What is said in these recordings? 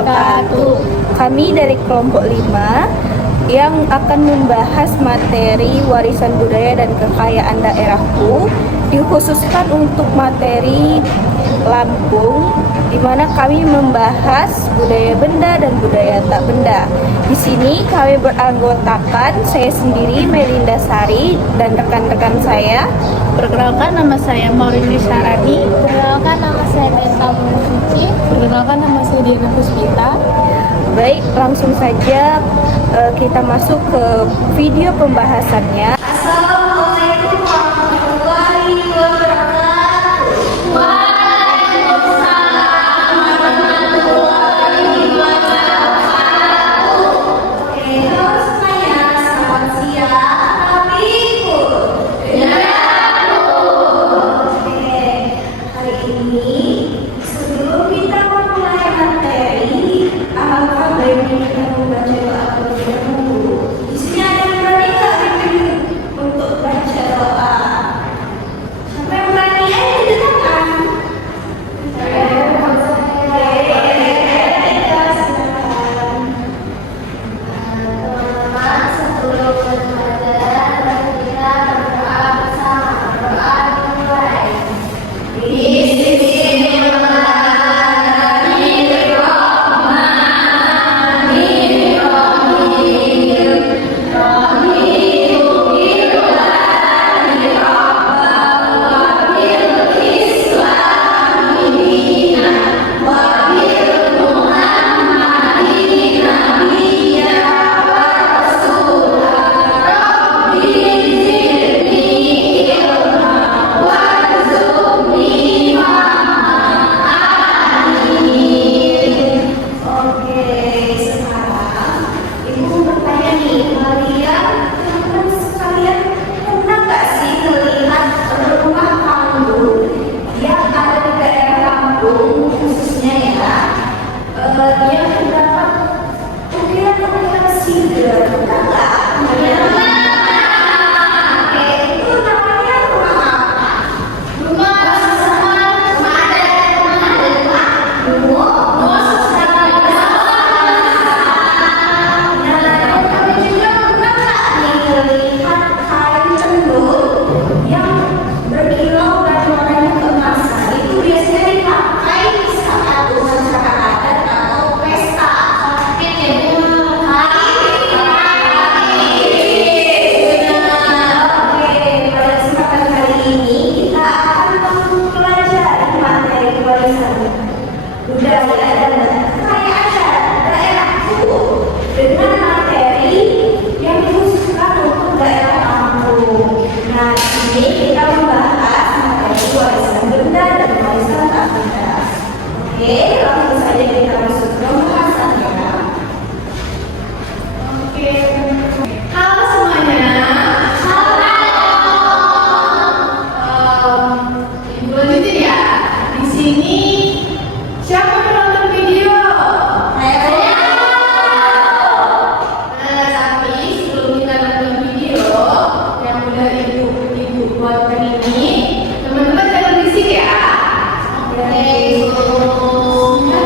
wabarakatuh. Kami dari kelompok 5 yang akan membahas materi warisan budaya dan kekayaan daerahku, dikhususkan untuk materi Lampung, di mana kami membahas budaya benda dan budaya tak benda. Di sini kami beranggotakan saya sendiri, Melinda Sari, dan rekan-rekan saya. Perkenalkan, nama saya Maureen Syarani. Perkenalkan, nama saya Meta Suci. Perkenalkan, nama saya Diana Puspita. Baik, langsung saja kita masuk ke video pembahasannya. Assalamualaikum warahmatullahi wabarakatuh. Waalaikumsalam warahmatullahi wabarakatuh. Oke, halo semuanya, selamat siang. Kami ikut. Oke, hari ini sebelum kita memulai materi, alangkah baiknya kita membaca doa terlebih dahulu. Di sini ada yang berani nggak untuk baca doa? Siapa yang berani? Di depan. Teman-teman, sebelum belajar, mari kita berdoa bersama. Doa dimulai. Oke, sekarang Ibu bertanya nih, kalian teman-teman sekalian pernah nggak sih melihat rumah panggung yang ada di daerah Lampung khususnya ya, yang terdapat ukiran-ukiran sigil, pernah nggak? Oke, itu namanya rumah apa? Rumah yang berkilau dan warnanya keemasan itu biasanya dipakai saat upacara adat atau pesta. Oke, pada kesempatan kali ini kita akan mempelajari materi warisan budaya dan kekayaan daerahku dengan materi yang dikhususkan untuk daerah Lampung. Nah, di sini kita membahas materi warisan benda dan warisan tak benda. Oke, langsung saja kita masuk ke pembahasannya. Oke. Halo semuanya. Ibu lanjutin ya. Di sini siapa yang nonton video? Tapi sebelum kita nonton video yang udah ibu buatkan ini, teman-teman jangan berisik ya. Oke, sebelumnya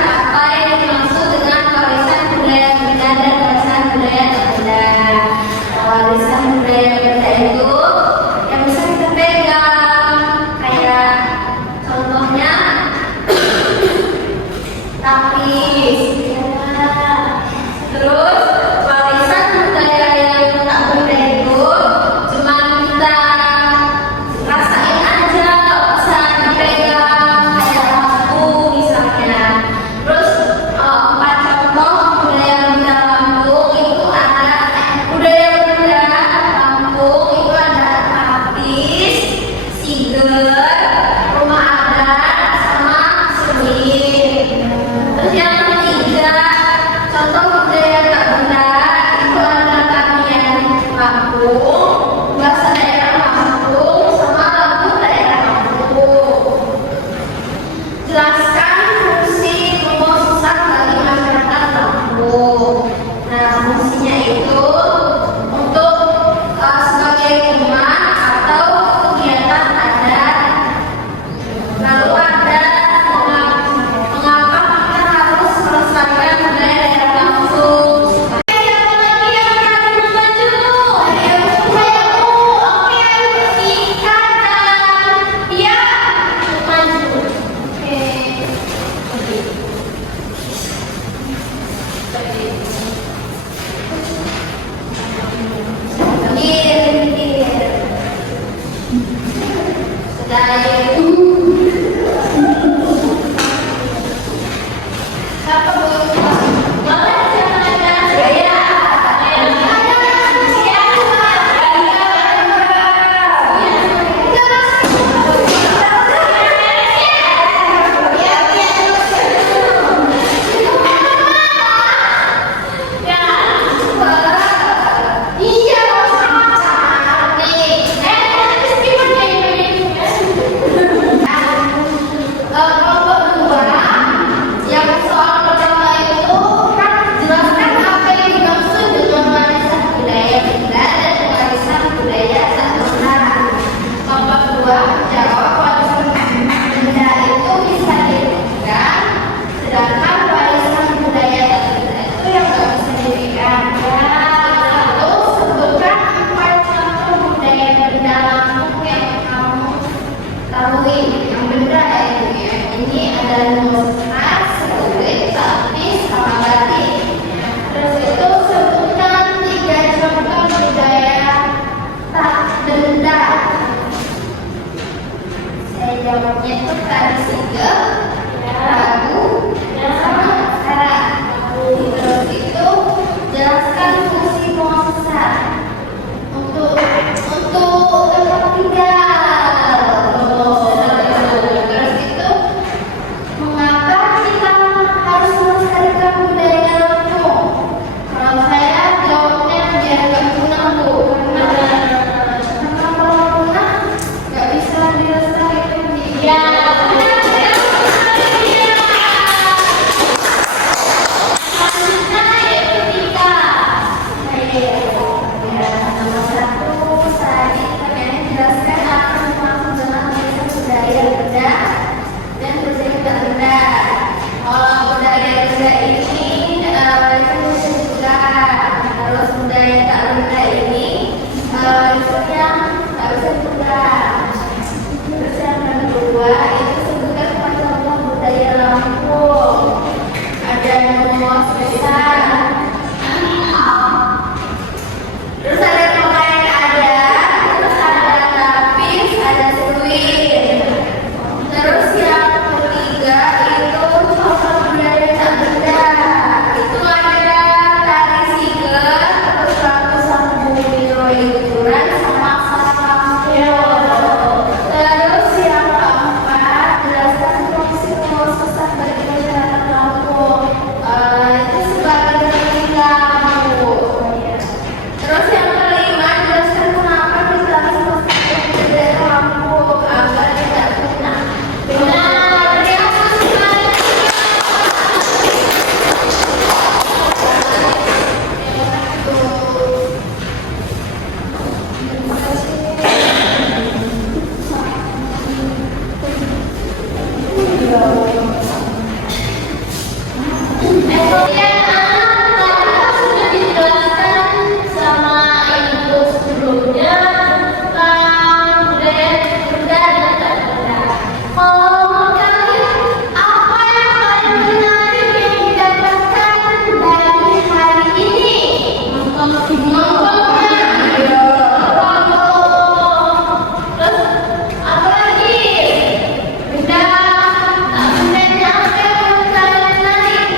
apa yang dimaksud dengan warisan budaya benda dan warisan budaya tak benda. Nah, warisan budaya benda itu yang bisa kita pegang, kayak contohnya tapis. Terus warisan budaya yang tak benda itu cuma kita rasain aja, nggak usah dipegang, kayak lampu misalnya. Terus empat contoh budaya benda Lampung itu ada budaya benda Lampung itu ada tapis, siger, rumah adat, sama sulit. Terus yang ketiga contoh budaya tak benda itu ada tarian Lampung, bahasa daerah Lampung, sama lagu daerah Lampung. Jelaskan fungsi rumus susah bagi masyarakat Lampung. Nah, fungsinya itu untuk sebagai rumah atau kegiatan adat. Lalu ada mengapa kita harus melestarikan budaya daerah Lampung. Siapa lagi yang akan membantu? Ayo, oke, ikan dan dia maju. Oke. Mikir. Sudah, ayo. Siapa boleh? Boleh, siapa aja? Saya. Kelompok dua, yang soal pertama itu kan jelaskan apa yang dimaksud dengan warisan budaya benda dan warisan budaya tak benda. Kelompok dua jawab warisan benda itu bisa dipegang, sedangkan warisan budaya tak benda itu yang nggak bisa dipegang. Lalu sebutkan 4 contoh budaya benda Lampung yang kamu ketahui. Yang benda ini ada musnah, seruit, tapis, sama batik. Terus itu sebutkan 3 contoh budaya tak benda. Saya jawabnya itu tadi sige, ragu, sama aksara. Terus itu jelaskan fungsi monster untuk tempat tinggal. Terus itu mengapa kita harus melestarikan budaya Lampung? Kalau saya jawabnya biar nggak punah, Bu. Karena kalau punah nggak bisa dilestarikan. Ya. Kemudian tadi sudah dijelaskan sama ibu sebelumnya tentang budaya Sunda dan tak Sunda. Kalau kalian apa yang paling menarik yang didapatkan dari hari ini? Mangkoknya. Terus apa lagi? Benda bendanya apa yang paling menarik?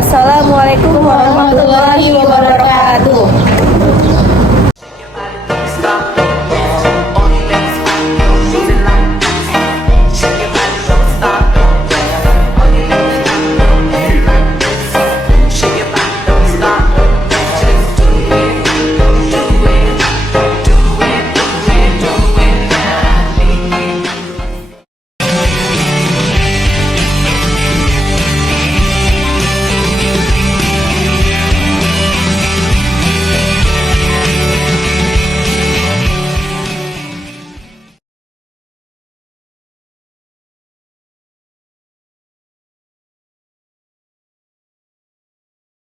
Wassalam.